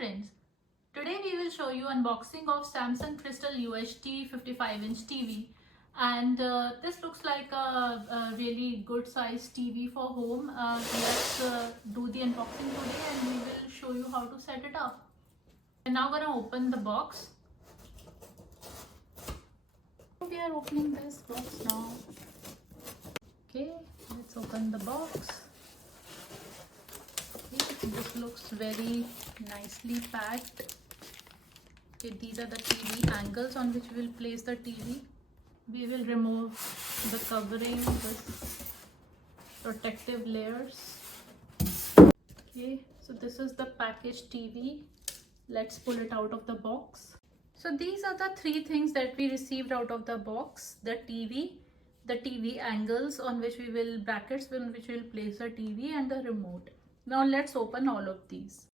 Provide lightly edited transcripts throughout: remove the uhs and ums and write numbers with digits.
friends, today we will show you unboxing of Samsung Crystal UHD 55-inch TV, and this looks like a really good size TV for home. Let's do the unboxing today and we will show you how to set it up. We're now gonna open the box. We are opening this box now. Okay, let's open the box. This looks very nicely packed. Okay, these are the TV angles on which we will place the TV. We will remove the covering, the protective layers. Okay, so this is the packaged TV. Let's pull it out of the box. So these are the three things that we received out of the box: the TV angles on which we will brackets on which we will place the TV, and the remote. Now let's open all of these.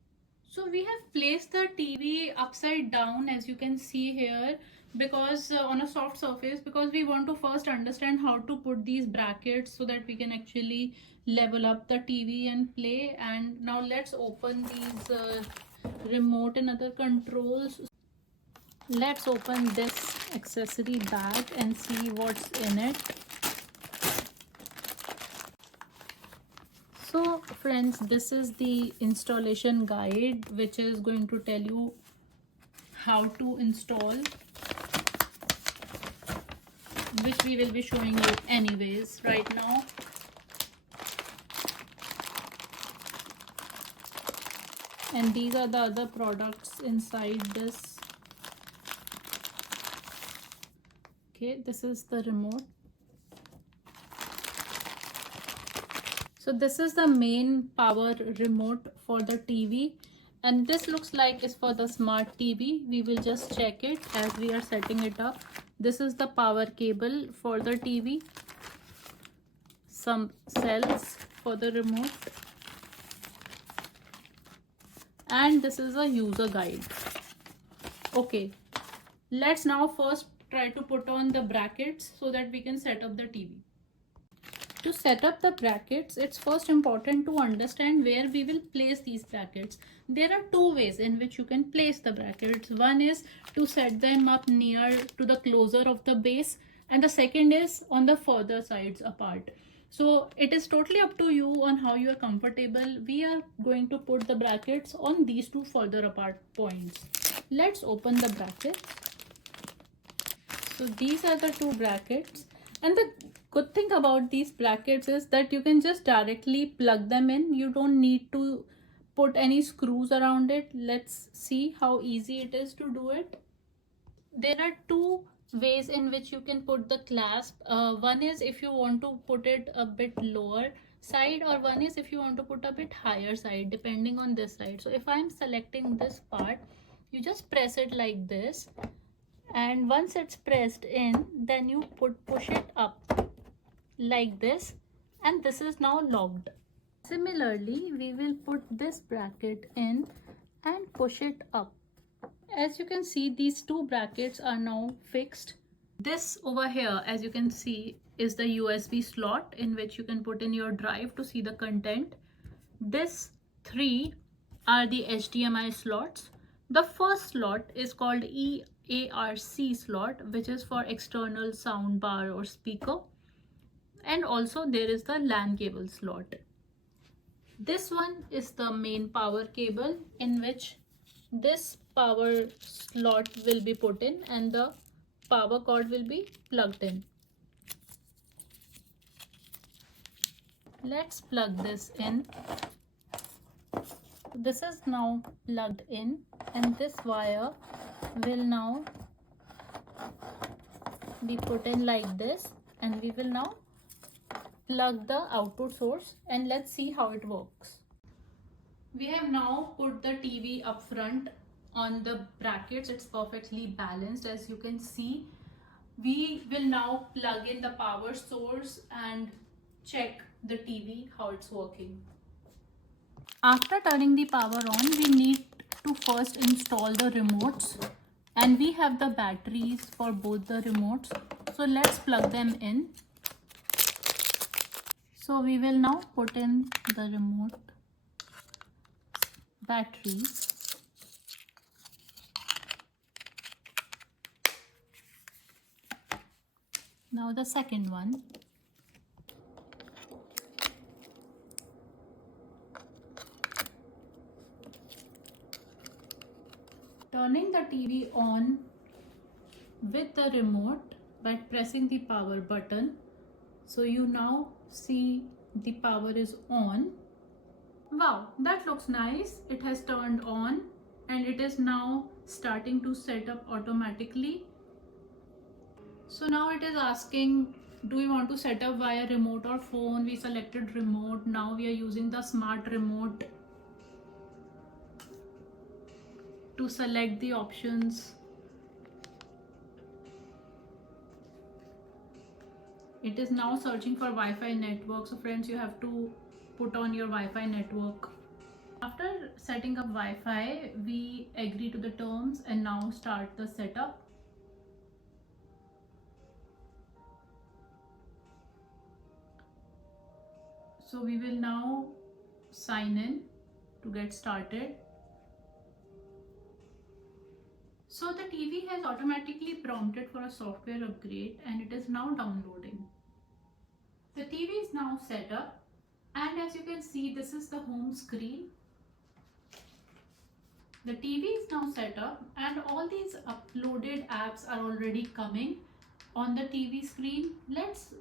So we have placed the TV upside down, as you can see here, because on a soft surface, because we want to first understand how to put these brackets so that we can actually level up the TV and play. And now let's open these remote and other controls. Let's open this accessory bag and see what's in it. So friends, this is the installation guide which is going to tell you how to install, which we will be showing you anyways right now. And these are the other products inside this. Okay, this is the remote. So this is the main power remote for the TV, and this looks like it's for the smart TV. We will just check it as we are setting it up. This is the power cable for the TV, some cells for the remote, and this is a user guide. Okay, let's now first try to put on the brackets so that we can set up the TV. To set up the brackets, it's first important to understand where we will place these brackets. There are two ways in which you can place the brackets. One is to set them up near to the closer of the base, and the second is on the further sides apart. So it is totally up to you on how you are comfortable. We are going to put the brackets on these two further apart points. Let's open the brackets. So these are the two brackets, and the good thing about these brackets is that you can just directly plug them in. You don't need to put any screws around it. Let's see how easy it is to do it. There are two ways in which you can put the clasp. One is if you want to put it a bit lower side, or one is if you want to put a bit higher side, depending on this side. So if I'm selecting this part, you just press it like this, and once it's pressed in, then you push it up like this, and this is now locked. Similarly, we will put this bracket in and push it up. As you can see, these two brackets are now fixed. This over here, as you can see, is the USB slot in which you can put in your drive to see the content. This three are the HDMI slots. The first slot is called EARC slot, which is for external sound bar or speaker. And also there is the LAN cable slot. This one is the main power cable in which this power slot will be put in and the power cord will be plugged in. Let's plug this in. This is now plugged in, and this wire will now be put in like this, and we will now plug the output source, and let's see how it works. We have now put the TV up front on the brackets. It's perfectly balanced, as you can see. We will now plug in the power source and check the TV how it's working. After turning the power on, we need to first install the remotes, and we have the batteries for both the remotes, so let's plug them in. So we will now put in the remote batteries. Now the second one. Turning the TV on with the remote by pressing the power button. So you now see the power is on. Wow, that looks nice. It has turned on and it is now starting to set up automatically. So now it is asking, do we want to set up via remote or phone? We selected remote. Now we are using the smart remote to select the options. It is now searching for Wi-Fi network. So friends, you have to put on your Wi-Fi network. After setting up Wi-Fi, we agree to the terms and now start the setup. So we will now sign in to get started. So the TV has automatically prompted for a software upgrade and it is now downloading. The TV is now set up and as you can see, this is the home screen. The TV is now set up and all these uploaded apps are already coming on the TV screen. Let's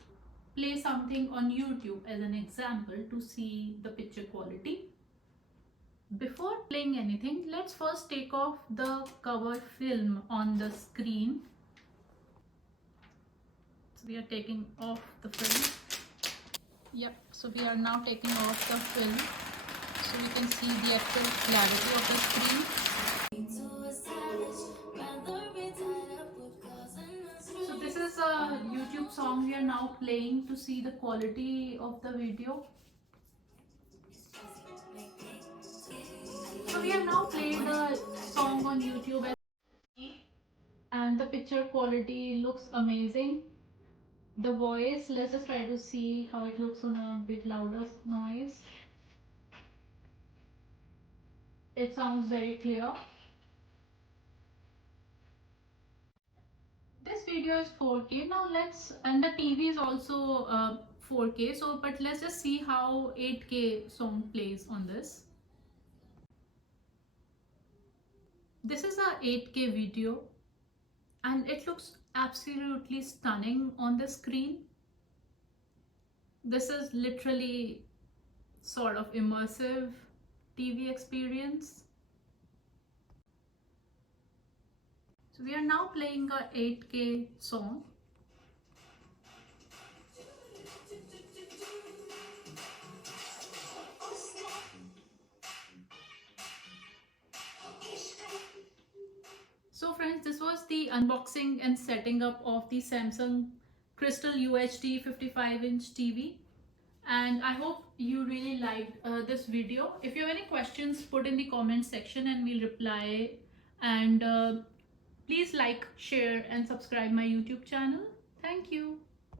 play something on YouTube as an example to see the picture quality. Before playing anything, let's first take off the cover film on the screen. So we are taking off the film. Yep, so we are now taking off the film so we can see the actual clarity of the screen. So this is a YouTube song we are now playing to see the quality of the video. So we have now played the song on YouTube and the picture quality looks amazing. The voice, let's just try to see how it looks on a bit louder noise. It sounds very clear. This video is 4K. Now and the TV is also 4K. So, but let's just see how 8K song plays on this. This is a 8K video and it looks absolutely stunning on the screen. This is literally sort of immersive TV experience. So we are now playing a 8K song. So friends, this was the unboxing and setting up of the Samsung Crystal UHD 55-inch TV. And I hope you really liked this video. If you have any questions, put in the comment section and we'll reply. And please like, share and subscribe my YouTube channel. Thank you.